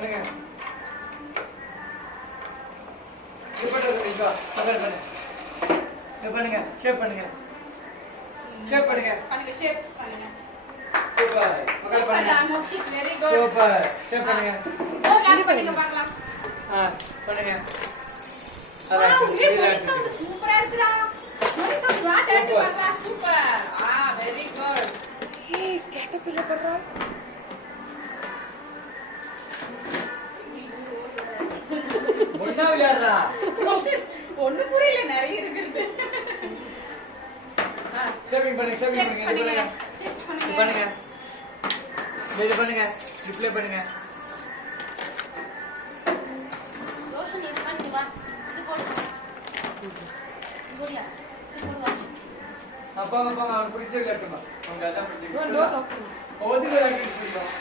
பண்ணுங்க. இது பண்ணுங்க. இங்க பண்ணுங்க. இது பண்ணுங்க. ஷேப் பண்ணுங்க. ஷேப் பண்ணுங்க. பண்ணுங்க ஷேப்ஸ் பண்ணுங்க. சூப்பர். மக்கள் பண்ணுங்க. Mokshith very good. Super. Shape பண்ணுங்க. ஒரு லாஸ்ட் பண்ணுங்க பார்க்கலாம். பண்ணுங்க. சூப்பரா இருக்குடா. மோனிசா வாட் எடுத்து பார்க்கலாம். சூப்பர். Very good. ஏய் கேட்டபில்லர் பண்றா. ஒண்ணா விளையாடுறா. ஒண்ணு புரியல நிறைய இருக்குது. ஷேப்பிங் பண்ணுங்க. ஷேப்பிங் பண்ணுங்க. ஷேப்ஸ் இது பண்ணுங்க. பண்ணுங்க. இது பண்ணுங்க. டிஸ்ப்ளே பண்ணுங்க. ரோஷன் இது பண்ணி வா. இது போடு. போடுல. இது போடு வா. அப்பா அவன் பிடிச்ச விளையாட்டுமா. அவங்க அதான் பிடிக்கும். Door open. ஒதுங்க விளையாட்டு பிடிக்கும்.